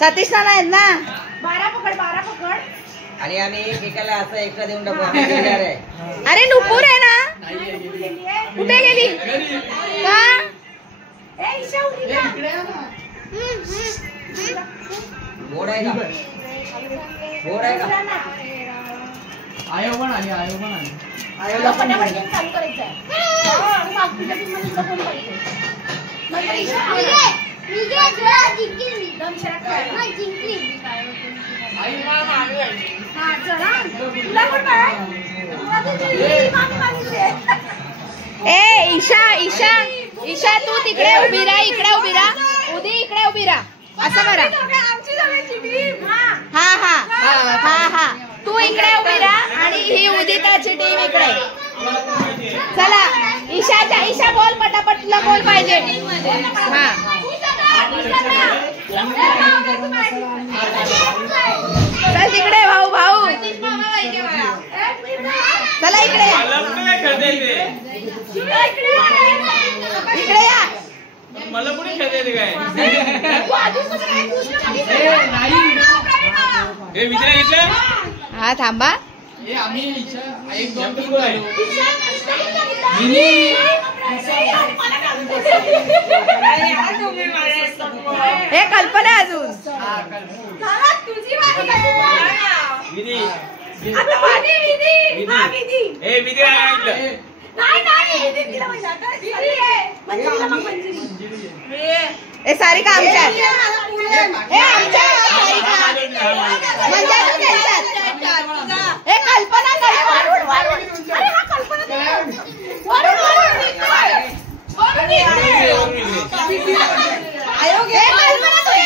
सतीश नाना आहेत ना. 12 पकड आणि आम्ही एकाला असं एकला देऊन टाकू. अरे नुपूर आहे ना. कुठे गेली का? बोर्ड आहे का? बोर्ड आहे का? आयो पण आली. आयोला पण चालू करायचं आहे. ए ईशा तू तिकडे उभी राहा. इकडे उभी राहा. उदी इकडे उभी राहा. असं करा. हा तू इकडे उभी राहा आणि ही उदिताची टीम इकडे. चला ईशा बोल पटापट. तुला बोल पाहिजे. हा चल तिकडे भाऊ. चला इकडे या. मला कोणी खेळते काय? हा थांबा. आम्ही एक दोन हे कल्पना अजून. ए सारिका आमच्या कल्पना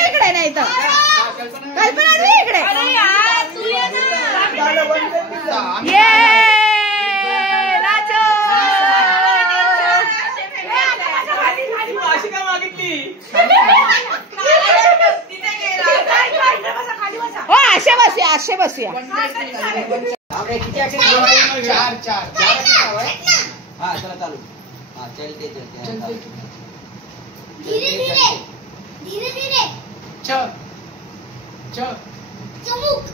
इकडे नाही तर कल्पना तू इकडे. ये नाचो. हो आशे बसूया. चार. हा चला चालू. हा चलते धीरे चमुक.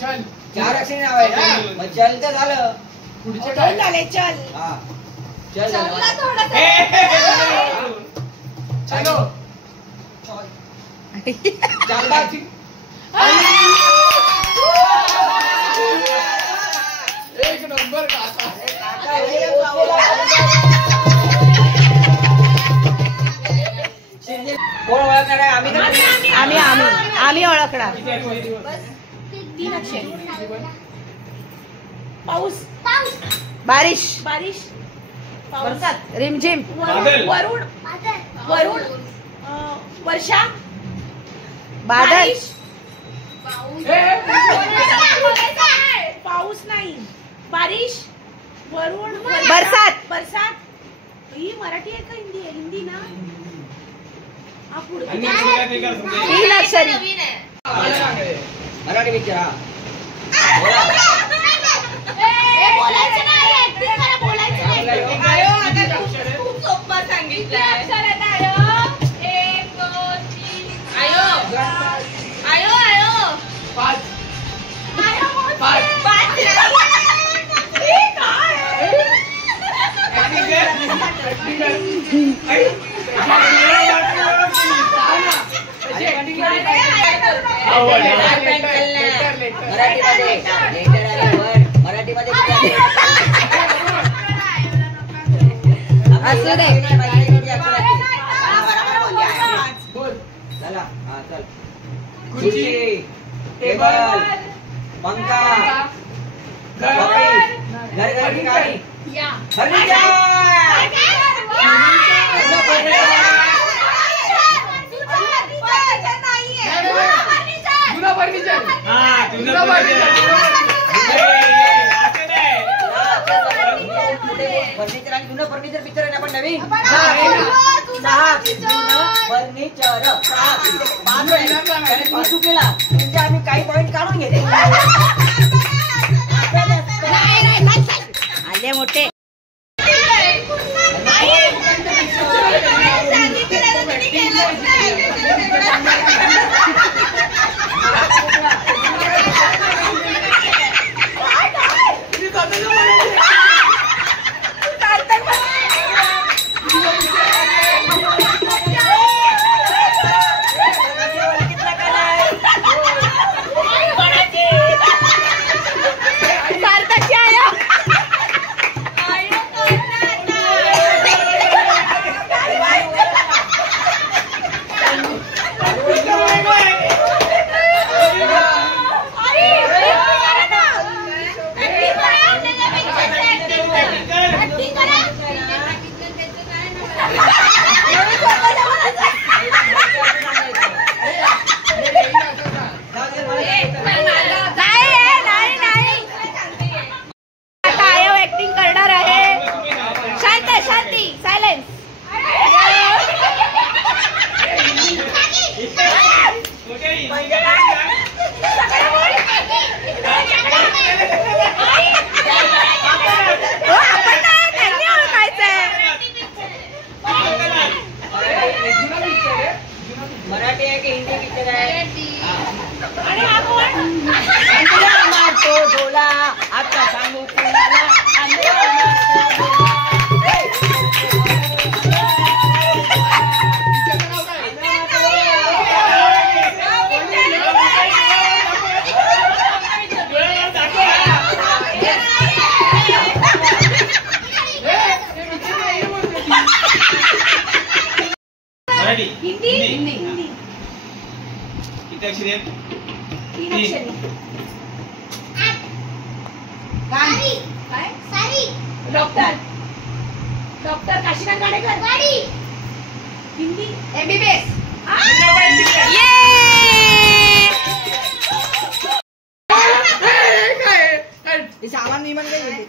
चल चार अक्षरी नाव आहे ना. मग चलतं झालं. पुढचे काय झाले. चल हा चल चलो चालबाची. एक नंबर काका. कोण ओळखणार आहे? आम्ही ओळखणार. पाऊस. बारिश. बरसात. रिमझिम. वरुण. वर्षा. बादल. पाऊस नाही. बारिश. वरुण. बरसात. ही मराठी आहे का हिंदी आहे? हिंदी ना. हा पुढे 3 अक्षरी. मराठी पिक्चर. हा बोलायचं नाही. ऍक्टिंग करा. बोलायचं नाही. खूप सोपं सांगितलं. अक्षर आहे. 1 2 3. आयो 5. मराठीमध्ये असू दे. चला हा चल. खुर्ची. टेबल. पंखा. घर की गाडी. फर्निचर. फर्निचर आणि जुनं फर्निचर पिक्चर आहे ना आपण नवीन आपण सहा जुनं फर्निचर 5 वेळा तू चुकलेला म्हणजे आम्ही काही पॉइंट काढून घेते आले मोठे मराठी आहे की हिंदी पिक्चर आहे मारतो डोला आता सांगू कुणाला हिंदी किती अक्षर आहेत? 3 अक्षरी काय डॉक्टर काशीनाथ गाडेकर हिंदी MBBS सामान निमन काही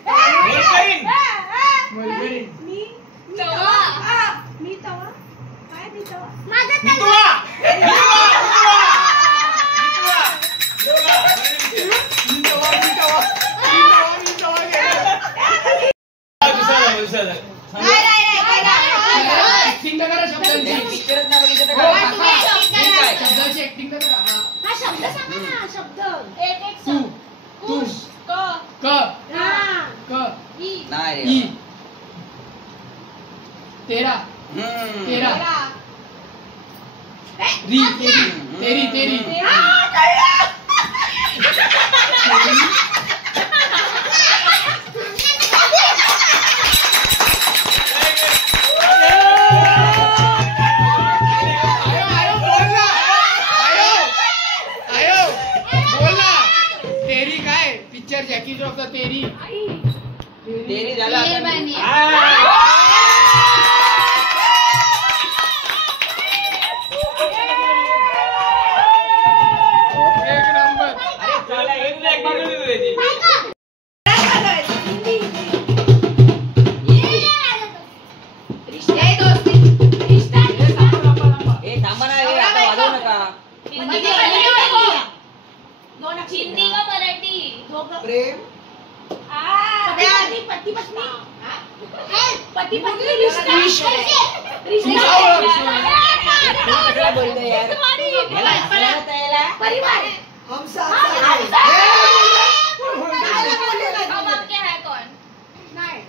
शब्दाची ऍक्टिंग करा हा शब्द सांगा ना शब्द एक तू तू क नाही ई तेरा तेरा री तेरी तेरी पिक्चर जॅकी श्रॉफचा तेरी तेरी झाला एक नंबर अरे चला एक ऍक्टिंग हे थांबा ना हे आता वाजवू नका हिंदी का मराठी प्रेम पती पत्नी रिश्ता कशाला बोलतोय यार याला हसायला तर यायला. परिवार हम हम आपके है कौन नहीं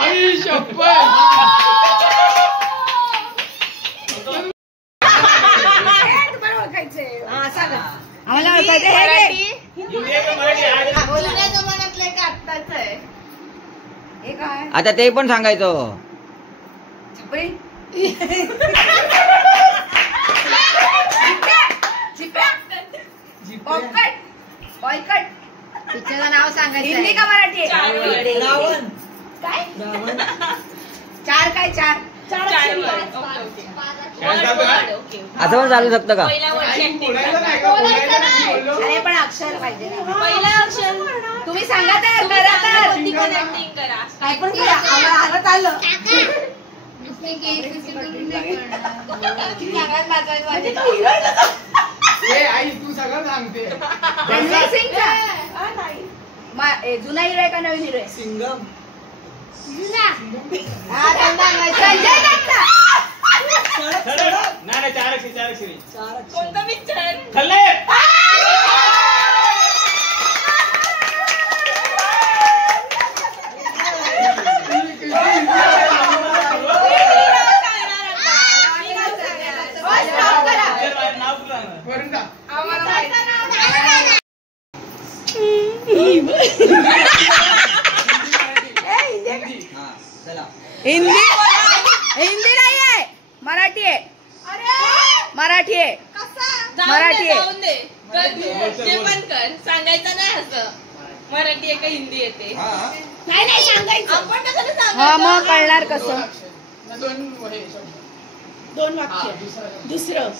आई शपथ आम्हाला ओळखायचं हे जुन्या जमान्यातलं का आत्ताच आहे हे काय आता ते पण सांगायचं पिक्चरचं नाव सांगायचं हिंदी का मराठी रावण काय चार काय चार असं पण चालू शकतं का बोलायचं नाही का बोलायला नाही बोललो अरे पण अक्षर पाहिजे ना पहिला अक्षर सांगा तर करा तर कोणती पण ऍक्टिंग करा. काय पण करा, आम्हाला आलं चाललं. सांगायला लाजायला म्हणजे वाटेल. तो heroine होता. ए आई तू सगळं सांगते रणवीर सिंगचा हा, नाही. जुना हिरो आहे का नवीन हिरो आहे? सिंगम. हा, त्यांना माहिती. संजय दत्त. सडक, सडक. नाही चार अक्षरी चार अक्षर. कोणतं पिक्चर? खलनायक हो, stop करा. नाव तुला वरून जा. आम्हाला माहिती. हा, चला. हिंदी हिंदी नाही आहे, मराठी आहे. मराठी आहे. मराठी आहे. जाऊन दे कर तू. जे पण कर, सांगायचं नाही असं मराठी आहे का हिंदी येते. हा. नाही नाही सांगायचं. आपण कशाला हा सांगायचं? मग कळणार दोन कसं? अक्षर. दोन हे शब्द. दोन हा, वाक्य. दुसरं. दुसरं